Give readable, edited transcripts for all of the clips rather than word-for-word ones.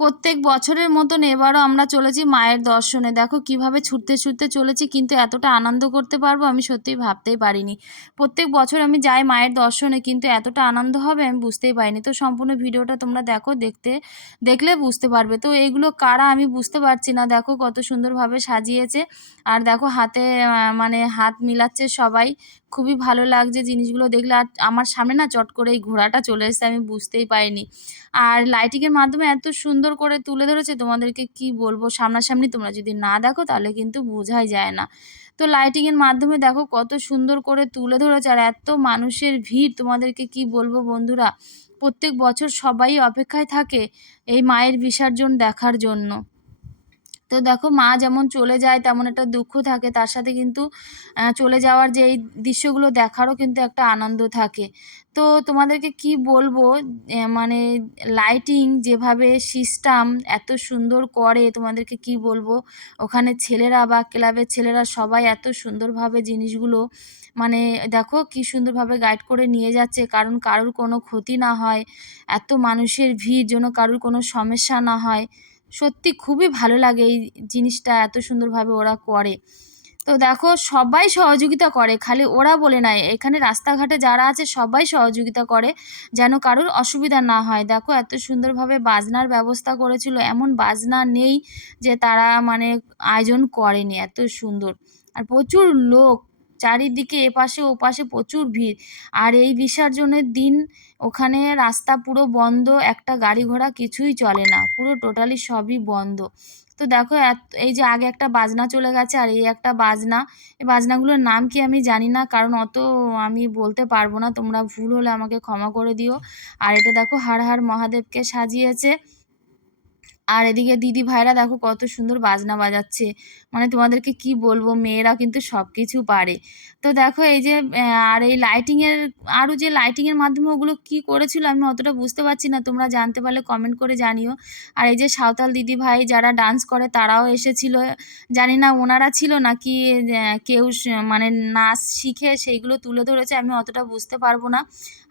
প্রত্যেক বছরের মতন এবারও আমরা চলেছি মায়ের দর্শনে। দেখো কিভাবে ছুটতে ছুটতে চলেছি, কিন্তু এতটা আনন্দ করতে পারবো আমি সত্যিই ভাবতেই পারিনি। প্রত্যেক বছর আমি যাই মায়ের দর্শনে, কিন্তু এতটা আনন্দ হবে আমি বুঝতেই পারিনি। তো সম্পূর্ণ ভিডিওটা তোমরা দেখো, দেখলে বুঝতে পারবে। তো এইগুলো কারা আমি বুঝতে পারছি না, দেখো কত সুন্দরভাবে সাজিয়েছে। আর দেখো হাতে মানে হাত মিলাচ্ছে সবাই, খুবই ভালো লাগছে জিনিসগুলো দেখলে। আর আমার সামনে না চট করে এই ঘোড়াটা চলে এসেছে, আমি বুঝতেই পারিনি। আর লাইটিংয়ের মাধ্যমে এত সুন্দর করে তুলে ধরেছে, তোমাদেরকে কি বলবো, সামনাসামনি তোমরা যদি না দেখো তাহলে কিন্তু বোঝাই যায় না। তো লাইটিংয়ের মাধ্যমে দেখো কত সুন্দর করে তুলে ধরেছে, আর এত মানুষের ভিড়, তোমাদেরকে কি বলবো বন্ধুরা। প্রত্যেক বছর সবাই অপেক্ষায় থাকে এই মায়ের বিসর্জন দেখার জন্য। তো দেখো মা যেমন চলে যায় তেমন একটা দুঃখ থাকে, তার সাথে কিন্তু চলে যাওয়ার যে এই দৃশ্যগুলো দেখারও কিন্তু একটা আনন্দ থাকে। তো তোমাদেরকে কি বলবো, মানে লাইটিং যেভাবে সিস্টেম এত সুন্দর করে, তোমাদেরকে কি বলবো। ওখানে ছেলেরা বা ক্লাবের ছেলেরা সবাই এত সুন্দরভাবে জিনিসগুলো মানে দেখো কি সুন্দরভাবে গাইড করে নিয়ে যাচ্ছে, কারণ কারুর কোনো ক্ষতি না হয়, এত মানুষের ভিড় যেন কারুর কোনো সমস্যা না হয়। সত্যি খুবই ভালো লাগে এই জিনিসটা, এত সুন্দরভাবে ওরা করে। তো দেখো সবাই সহযোগিতা করে, খালি ওরা বলে নয়, এখানে রাস্তাঘাটে যারা আছে সবাই সহযোগিতা করে যেন কারোর অসুবিধা না হয়। দেখো এত সুন্দরভাবে বাজনার ব্যবস্থা করেছিল, এমন বাজনা নেই যে তারা মানে আয়োজন করেনি, এত সুন্দর। আর প্রচুর লোক চারিদিকে, এপাশে ওপাশে প্রচুর ভিড়। আর এই বিসর্জনের দিন ওখানে রাস্তা পুরো বন্ধ, একটা গাড়ি ঘোড়া কিছুই চলে না, পুরো টোটালি সবই বন্ধ। তো দেখো এই যে আগে একটা বাজনা চলে গেছে, আর এই একটা বাজনা, এই বাজনাগুলোর নাম কি আমি জানি না, কারণ অত আমি বলতে পারবো না, তোমরা ভুল হলে আমাকে ক্ষমা করে দিও। আর এটা দেখো হর হর মহাদেবকে সাজিয়েছে। আর এদিকে দিদি ভাইরা দেখো কত সুন্দর বাজনা বাজাচ্ছে, মানে তোমাদেরকে কি বলবো, মেয়েরা কিন্তু সব কিছু পারে। তো দেখো এই যে আর এই লাইটিংয়ের, আরও যে লাইটিংয়ের মাধ্যমে ওগুলো কি করেছিল আমি অতটা বুঝতে পারছি না, তোমরা জানতে পারলে কমেন্ট করে জানিও। আর এই যে সাঁওতাল দিদি ভাই যারা ডান্স করে তারাও এসেছিল, জানি না ওনারা ছিল নাকি কেউ মানে নাচ শিখে সেইগুলো তুলে ধরেছে, আমি অতটা বুঝতে পারবো না।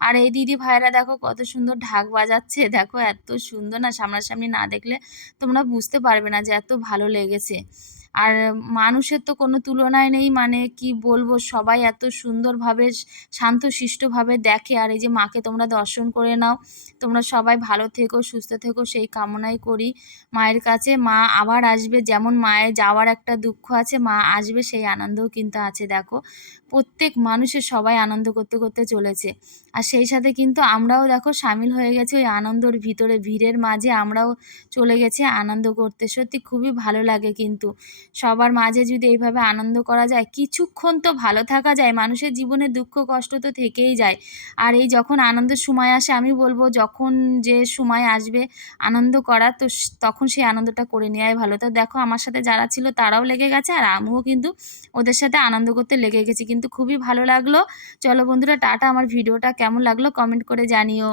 আর এই দিদি ভাইরা দেখো কত সুন্দর ঢাক বাজাচ্ছে, দেখো এত সুন্দর না, সামনাসামনি না দেখলে তোমরা বুঝতে পারবে না যে এত ভালো লেগেছে। আর মানুষের তো কোনো তুলনায় নেই, মানে কি বলবো, সবাই এত সুন্দরভাবে শান্তশিষ্টভাবে দেখে। আর এই যে মাকে তোমরা দর্শন করে নাও, তোমরা সবাই ভালো থেকো, সুস্থ থেকো, সেই কামনাই করি মায়ের কাছে। মা আবার আসবে, যেমন মায়ের যাওয়ার একটা দুঃখ আছে, মা আসবে সেই আনন্দও কিন্তু আছে। দেখো প্রত্যেক মানুষের সবাই আনন্দ করতে করতে চলেছে, আর সেই সাথে কিন্তু আমরাও দেখো সামিল হয়ে গেছি ওই আনন্দর ভিতরে, ভিড়ের মাঝে আমরাও চলে গেছি আনন্দ করতে। সত্যি খুবই ভালো লাগে, কিন্তু সবার মাঝে যদি এইভাবে আনন্দ করা যায়, কিছুক্ষণ তো ভালো থাকা যায়, মানুষের জীবনে দুঃখ কষ্ট তো থেকেই যায়। আর এই যখন আনন্দের সময় আসে, আমি বলবো যখন যে সময় আসবে আনন্দ করা, তো তখন সেই আনন্দটা করে নেওয়াই ভালো। তো দেখো আমার সাথে যারা ছিল তারাও লেগে গেছে, আর আমিও কিন্তু ওদের সাথে আনন্দ করতে লেগে গেছি, কিন্তু খুবই ভালো লাগলো। চলো বন্ধুরা টাটা, আমার ভিডিওটা কেমন লাগলো কমেন্ট করে জানিও।